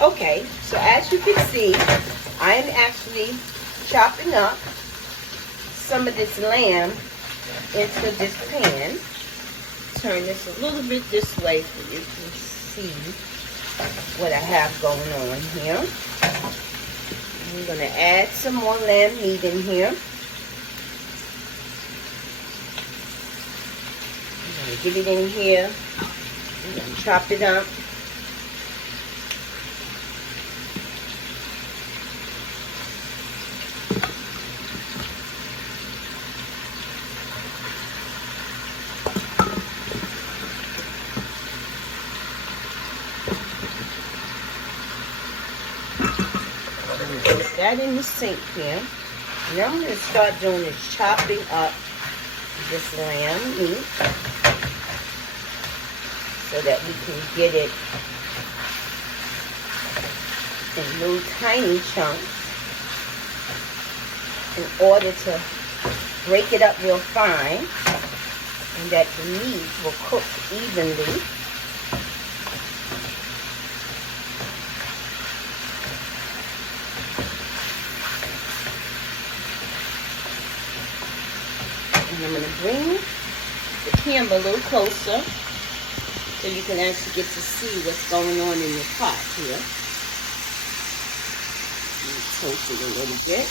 Okay, so as you can see, I am actually chopping up some of this lamb into this pan. Turn this a little bit this way so you can see what I have going on here. I'm going to add some more lamb meat in here. I'm going to get it in here. I'm going to chop it up. Put that in the sink here. Now I'm going to start doing is chopping up this lamb meat so that we can get it in little tiny chunks in order to break it up real fine and that the meat will cook evenly. And I'm going to bring the camera a little closer so you can actually get to see what's going on in the pot here. Let me toast it a little bit.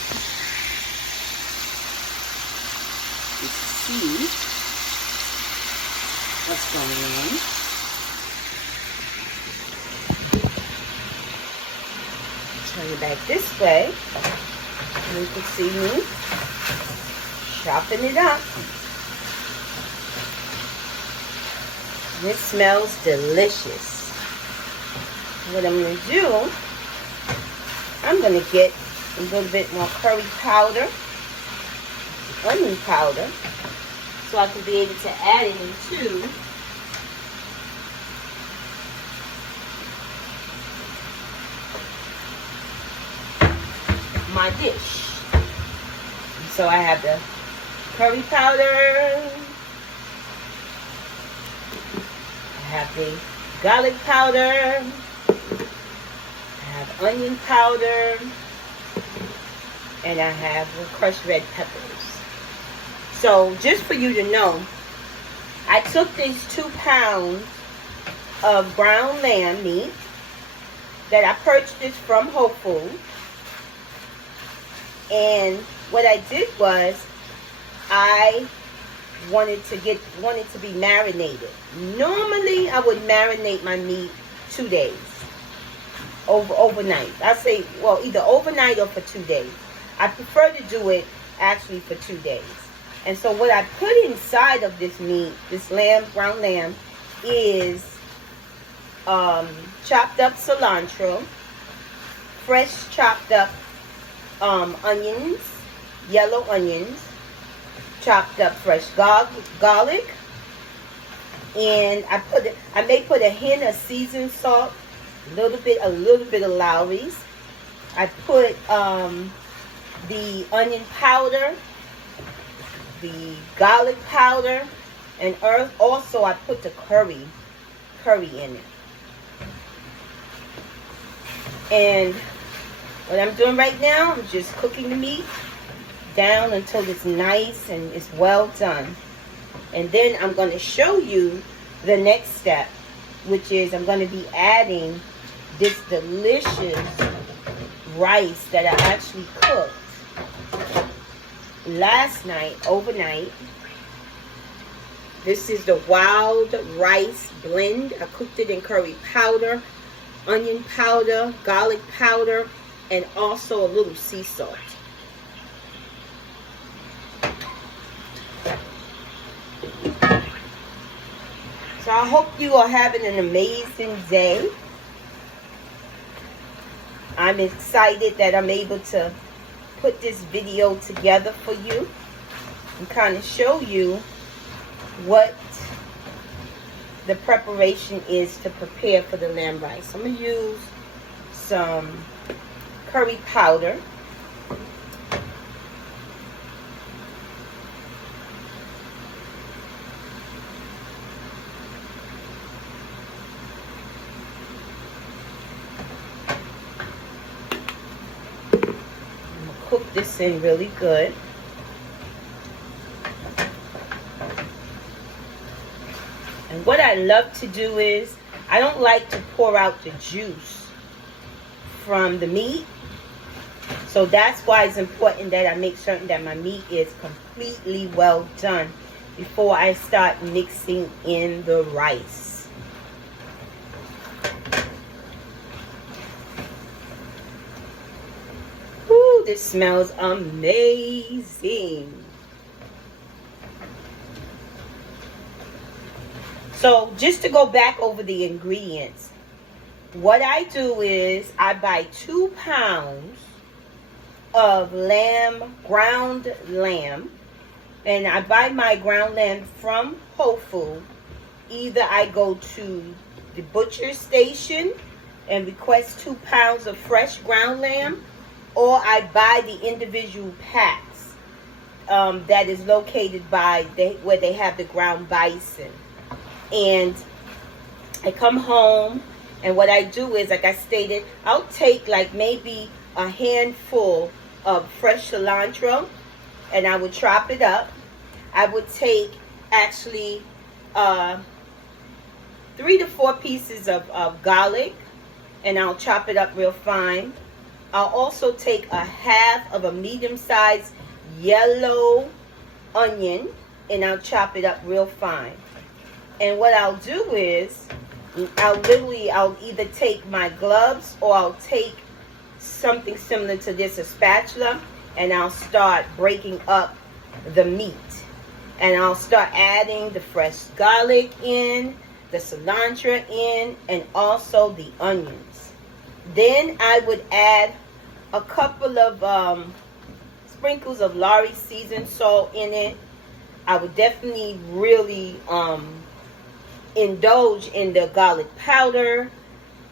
You can see what's going on. Turn it back this way. And you can see me chopping it up. This smells delicious. What I'm going to do, I'm going to get a little bit more curry powder, onion powder, so I can be able to add it into my dish. So I have the curry powder, I have the garlic powder, I have onion powder, and I have the crushed red peppers. So just for you to know, I took these 2 pounds of ground lamb meat that I purchased from Whole Foods, and what I did was I wanted to be marinated. Normally I would marinate my meat 2 days overnight. I say, well, either overnight or for 2 days. I prefer to do it actually for 2 days. And so what I put inside of this meat, this lamb, ground lamb, is chopped up cilantro, fresh chopped up onions, yellow onions, chopped up fresh garlic, and I may put a hint of seasoned salt, a little bit of Lowry's. I put the onion powder, the garlic powder, and also I put the curry in it. And what I'm doing right now, I'm just cooking the meat down until it's nice and it's well done. And then I'm going to show you the next step, which is I'm going to be adding this delicious rice that I actually cooked last night, overnight. This is the wild rice blend. I cooked it in curry powder, onion powder, garlic powder, and also a little sea salt. So I hope you are having an amazing day. I'm excited that I'm able to put this video together for you and kind of show you what the preparation is to prepare for the lamb rice. I'm going to use some curry powder. cook this in really good. And what I love to do is, I don't like to pour out the juice from the meat. So that's why it's important that I make certain that my meat is completely well done before I start mixing in the rice. Ooh, this smells amazing. So just to go back over the ingredients, what I do is I buy 2 pounds of lamb, ground lamb, and I buy my ground lamb from Whole Foods. Either I go to the butcher station and request 2 pounds of fresh ground lamb, or I buy the individual packs that is located by where they have the ground bison. And I come home, and what I do is, like I stated, I'll take like maybe a handful of fresh cilantro, and I would chop it up. I would take actually 3 to 4 pieces of garlic, and I'll chop it up real fine. I'll also take a half of a medium-sized yellow onion, and I'll chop it up real fine. And what I'll do is, I'll either take my gloves, or I'll take something similar to this, a spatula, and I'll start breaking up the meat. And I'll start adding the fresh garlic in, the cilantro in, and also the onions. Then I would add a couple of sprinkles of Lorry seasoned salt in it. I would definitely really indulge in the garlic powder,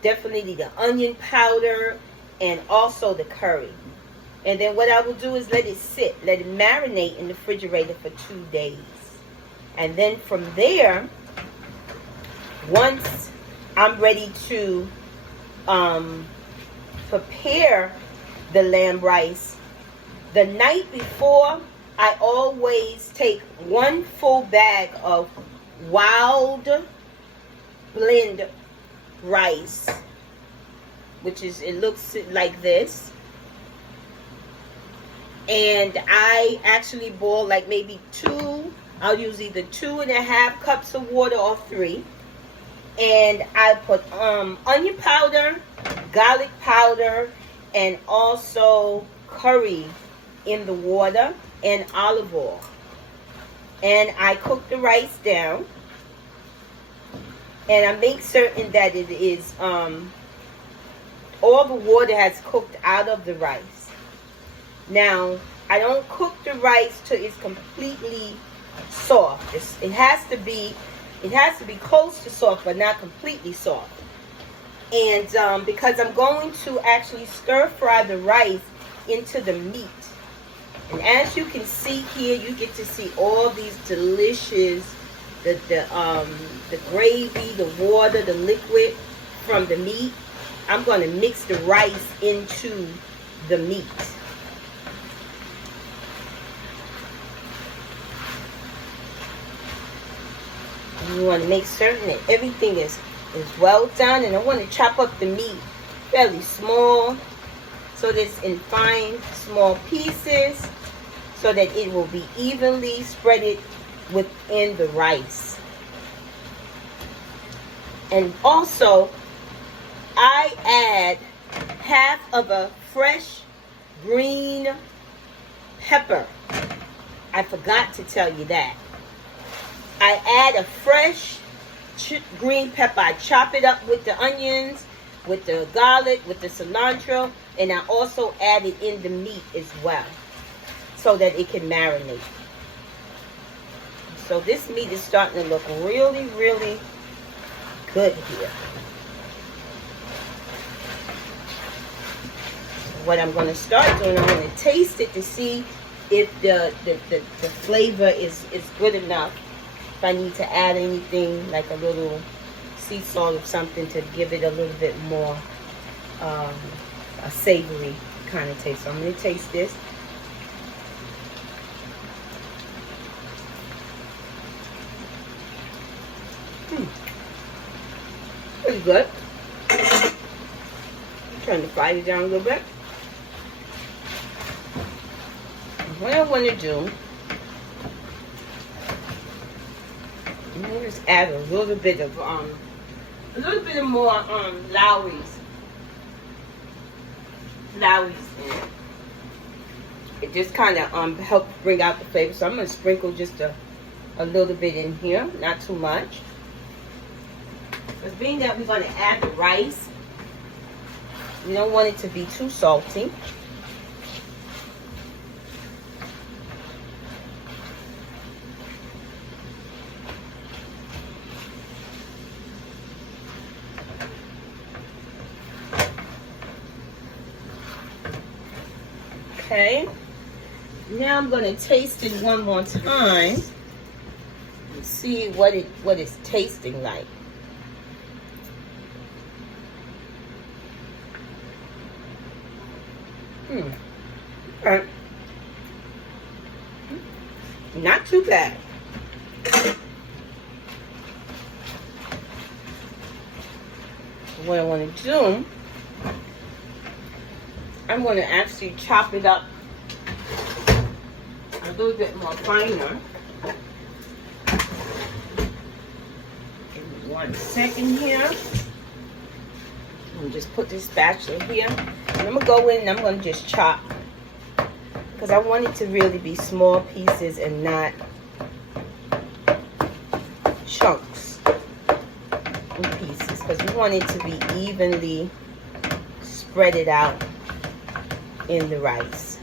definitely the onion powder, and also the curry. And then what I will do is let it sit, let it marinate in the refrigerator for 2 days. And then from there, once I'm ready to prepare the lamb rice, the night before, I always take 1 full bag of wild blend rice, which is, it looks like this, and I actually boil like maybe 2, I'll use either 2.5 cups of water or 3, and I put onion powder, garlic powder, and also curry in the water, and olive oil. And I cook the rice down, and I make certain that it is all the water has cooked out of the rice. Now, I don't cook the rice till it's completely soft. It has to be close to soft, but not completely soft. And because I'm going to actually stir fry the rice into the meat. And as you can see here, you get to see all these delicious, the gravy, the water, the liquid from the meat. I'm going to mix the rice into the meat. And you want to make certain that everything is well done. And I want to chop up the meat fairly small, so that it's in fine, small pieces, so that it will be evenly spread within the rice. And also, I add half of a fresh green pepper. I forgot to tell you that. I add a fresh green pepper. I chop it up with the onions, with the garlic, with the cilantro, and I also add it in the meat as well, so that it can marinate. So this meat is starting to look really, really good here. So what I'm going to start doing, I'm going to taste it to see if the flavor is good enough. If I need to add anything, like a little sea salt or something, to give it a little bit more a savory kind of taste. So I'm going to taste this. Pretty good. I'm trying to fry it down a little bit. What I want to do, I'm going to just add a little bit of more Lowry's in it. It just kind of helps bring out the flavor. So I'm going to sprinkle just a little bit in here, not too much. Because being that we're going to add the rice, we don't want it to be too salty. Okay, now I'm going to taste it one more time and see what it's tasting like. Okay. Not too bad. What I want to do, I'm going to actually chop it up a little bit more finer. Give me 1 second here. And just put this spatula here. And I'm going to go in and I'm going to just chop. Because I want it to really be small pieces and not chunks and pieces. Because we want it to be evenly spread out in the rice.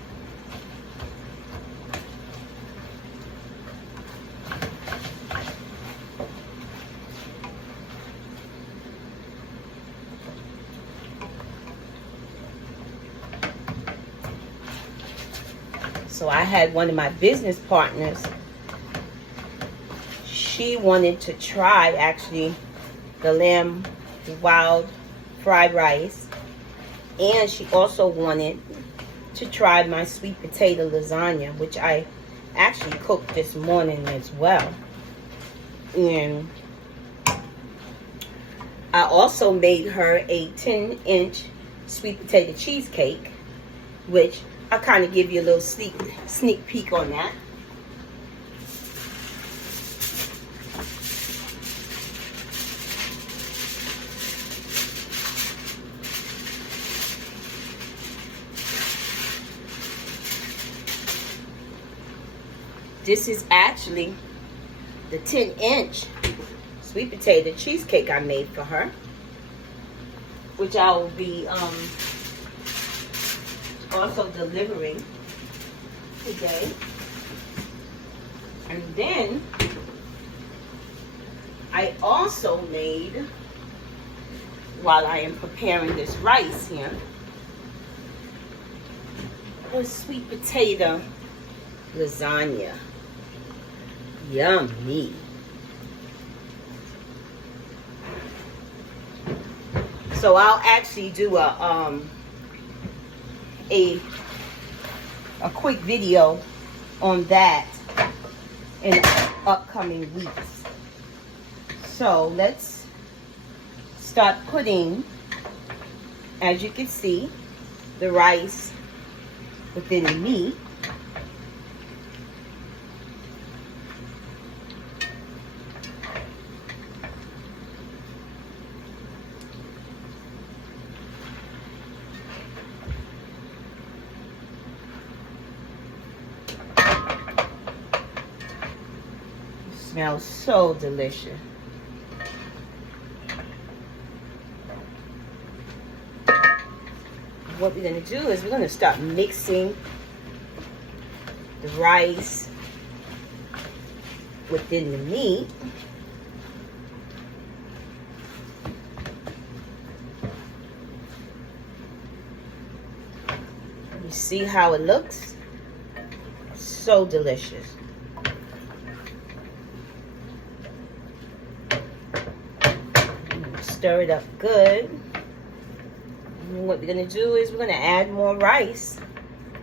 So I had one of my business partners, she wanted to try actually the lamb wild fried rice, and she also wanted to try my sweet potato lasagna, which I actually cooked this morning as well. And I also made her a 10-inch sweet potato cheesecake, which I'll kind of give you a little sneak peek on that. This is actually the 10-inch sweet potato cheesecake I made for her, which I will be also delivering today. And then I also made, while I am preparing this rice here, a sweet potato lasagna. Yummy. So I'll actually do a quick video on that in upcoming weeks. So let's start putting, as you can see, the rice within the meat. Smells so delicious. What we're going to do is we're going to start mixing the rice within the meat. You see how it looks? So delicious. Stir it up good. And what we're going to do is we're going to add more rice.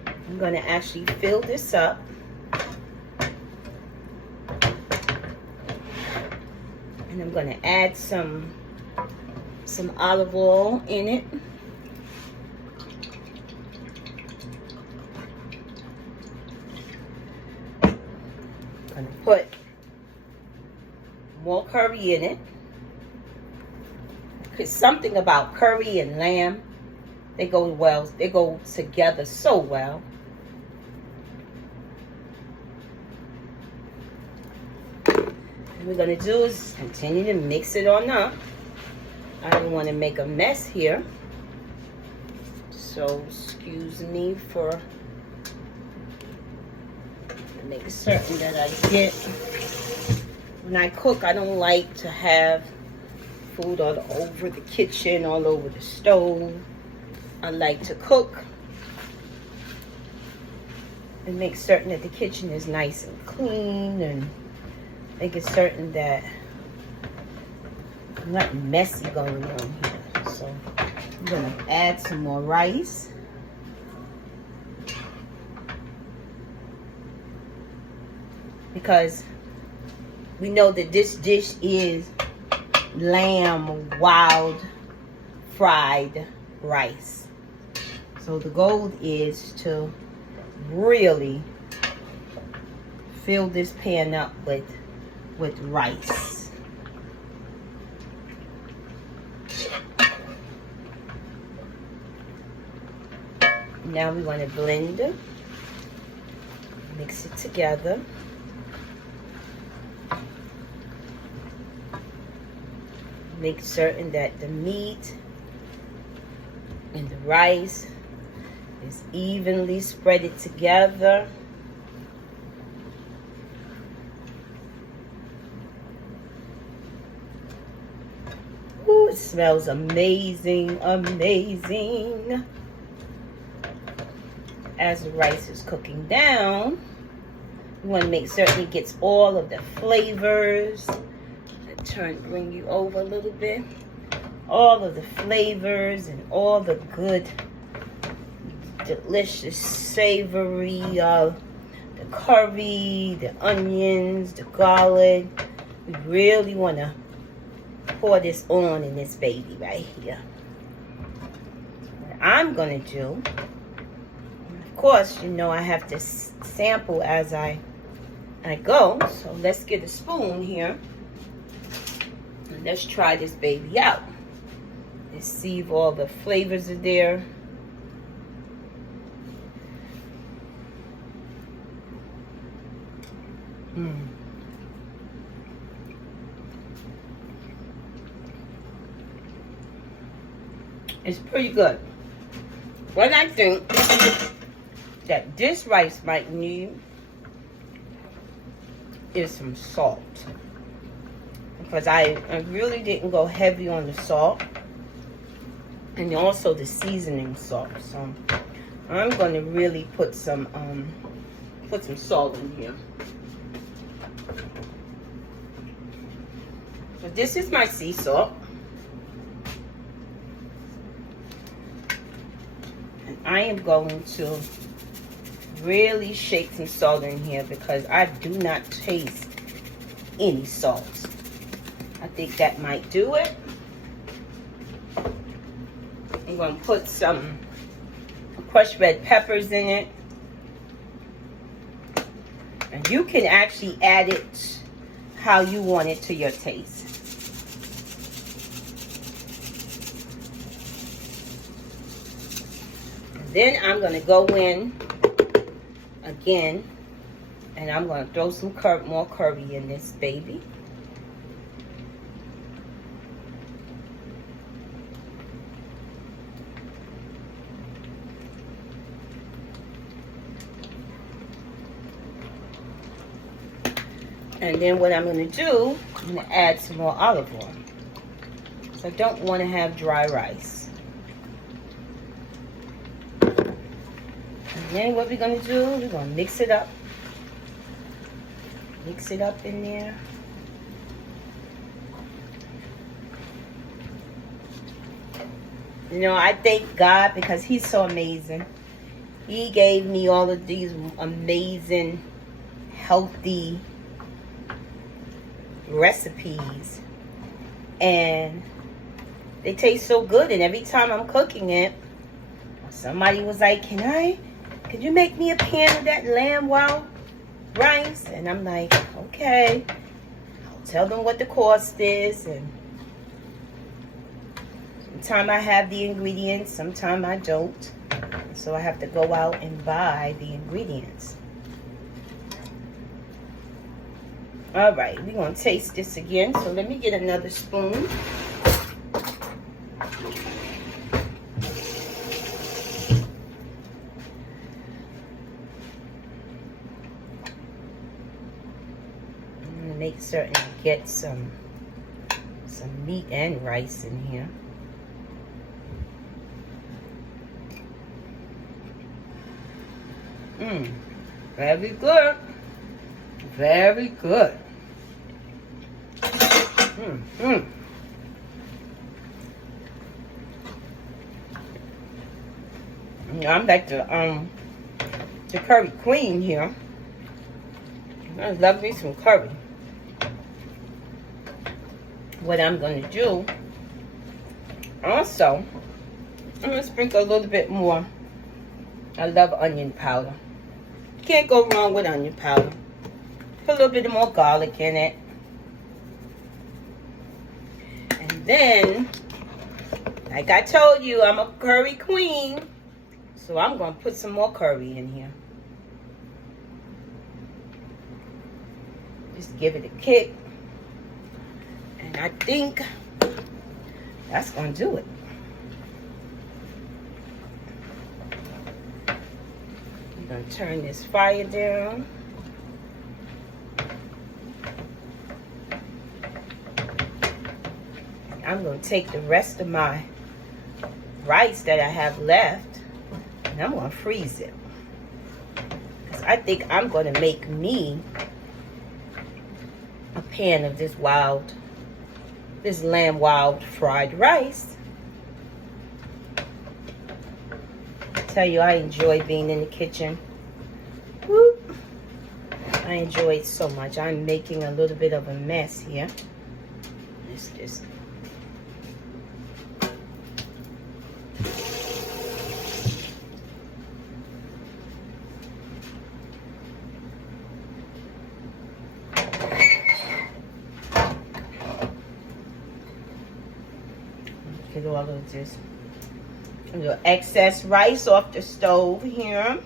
I'm going to actually fill this up. And I'm going to add some olive oil in it. I'm going to put more curry in it. Because something about curry and lamb, they go well. They go together so well. What we're going to do is continue to mix it on up. I don't want to make a mess here. So, excuse me for making certain that I get. When I cook, I don't like to have food all over the kitchen, all over the stove. I like to cook and make certain that the kitchen is nice and clean, and making certain that nothing messy going on here. So I'm going to add some more rice. Because we know that this dish is lamb wild fried rice. So the goal is to really fill this pan up with rice. Now we want to blend it, mix it together. Make certain that the meat and the rice is evenly spread together. Ooh, it smells amazing, amazing. As the rice is cooking down, you want to make certain it gets all of the flavors. Bring you over a little bit. All of the flavors and all the good, delicious, savory of the curry, the onions, the garlic. We really want to pour this on in this baby right here. What I'm going to do, of course, you know I have to sample as I go. So let's get a spoon here. And let's try this baby out. Let's see if all the flavors are there. It's pretty good. What I think that this rice might need is some salt. Because I really didn't go heavy on the salt. And also the seasoning salt. So I'm going to really put some salt in here. So this is my sea salt. And I am going to really shake some salt in here because I do not taste any salt. I think that might do it. I'm going to put some crushed red peppers in it. And you can actually add it how you want it to your taste. And then I'm going to go in again and I'm going to throw some more curry in this baby. And then what I'm going to do, I'm going to add some more olive oil. So I don't want to have dry rice. And then what we're going to do, we're going to mix it up. Mix it up in there. You know, I thank God because He's so amazing. He gave me all of these amazing, healthy recipes. And they taste so good. And every time I'm cooking it, somebody was like, could you make me a pan of that lamb wild rice? And I'm like, okay. I'll tell them what the cost is. And sometimes I have the ingredients, sometimes I don't. So I have to go out and buy the ingredients. All right, we're going to taste this again. So let me get another spoon. I'm going to make certain to get some meat and rice in here. Very good. Very good. I'm like the curry queen here. I love me some curry. What I'm going to do, also, I'm going to sprinkle a little bit more. I love onion powder. Can't go wrong with onion powder. Put a little bit more garlic in it. And then, like I told you, I'm a curry queen. So I'm going to put some more curry in here. Just give it a kick. And I think that's going to do it. I'm going to turn this fire down. I'm going to take the rest of my rice that I have left and I'm going to freeze it. Because I think I'm going to make me a pan of this lamb wild fried rice. I tell you, I enjoy being in the kitchen. Whoop. I enjoy it so much. I'm making a little bit of a mess here. Let's just get all of this little excess rice off the stove here.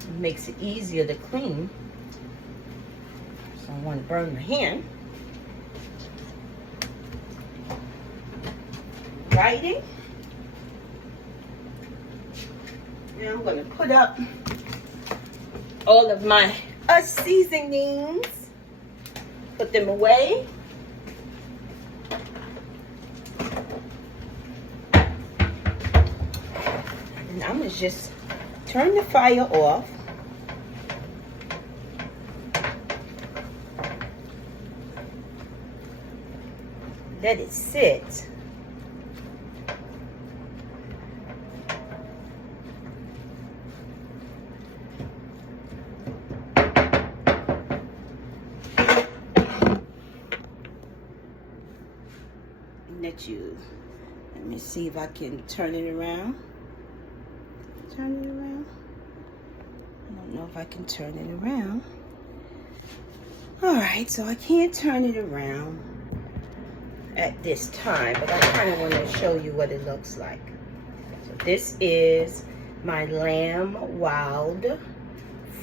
It makes it easier to clean. So I want to burn my hand. Righty. And I'm going to put up all of my seasonings. Put them away. And I'm going to just turn the fire off. Let it sit. Let me see if I can turn it around. Turn it around. I don't know if I can turn it around. All right, so I can't turn it around at this time, but I kind of want to show you what it looks like. So this is my lamb wild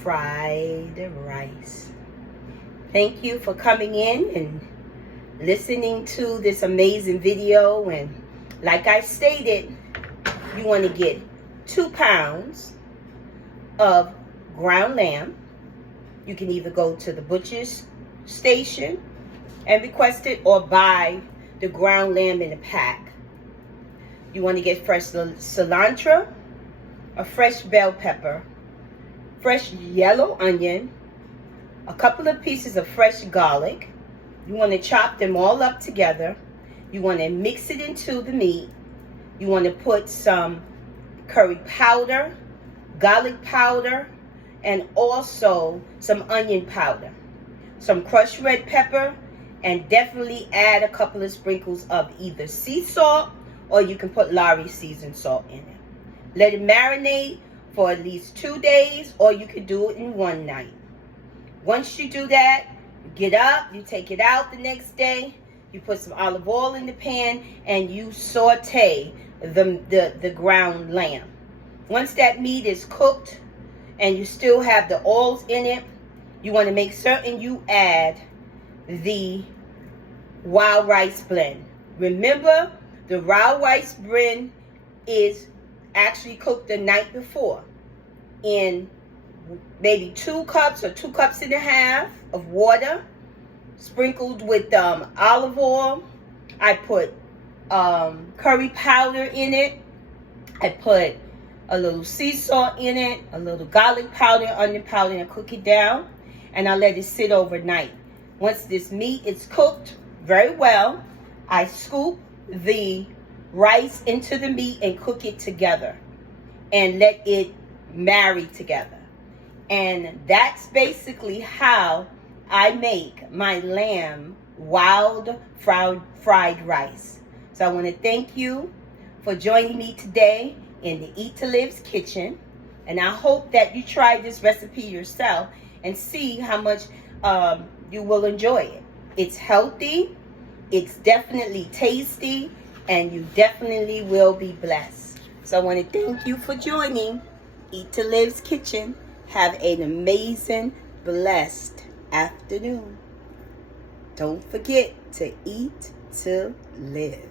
fried rice. Thank you for coming in and listening to this amazing video. And like I stated, you want to get 2 pounds of ground lamb. You can either go to the butcher's station and request it or buy the ground lamb in a pack. You want to get fresh cilantro, a fresh bell pepper, fresh yellow onion, a couple of pieces of fresh garlic. You want to chop them all up together. You want to mix it into the meat. You want to put some curry powder, garlic powder, and also some onion powder, some crushed red pepper, and definitely add a couple of sprinkles of either sea salt or you can put Lawry seasoned salt in it. Let it marinate for at least 2 days, or you could do it in one night. Once you do that, you get up, you take it out the next day, you put some olive oil in the pan, and you saute the ground lamb. Once that meat is cooked and you still have the oils in it, you want to make certain you add the wild rice blend. Remember, the wild rice blend is actually cooked the night before in maybe 2 cups or 2 cups and a half of water, sprinkled with olive oil. I put curry powder in it. I put a little sea salt in it, a little garlic powder, onion powder, and cook it down. And I let it sit overnight. Once this meat is cooked very well, I scoop the rice into the meat and cook it together and let it marry together. And that's basically how I make my lamb wild fried rice. So I want to thank you for joining me today in the E2Live's kitchen. And I hope that you try this recipe yourself and see how much you will enjoy it. It's healthy, it's definitely tasty, and you definitely will be blessed. So I want to thank you for joining E2Live's kitchen. Have an amazing, blessed afternoon. Don't forget to eat to live.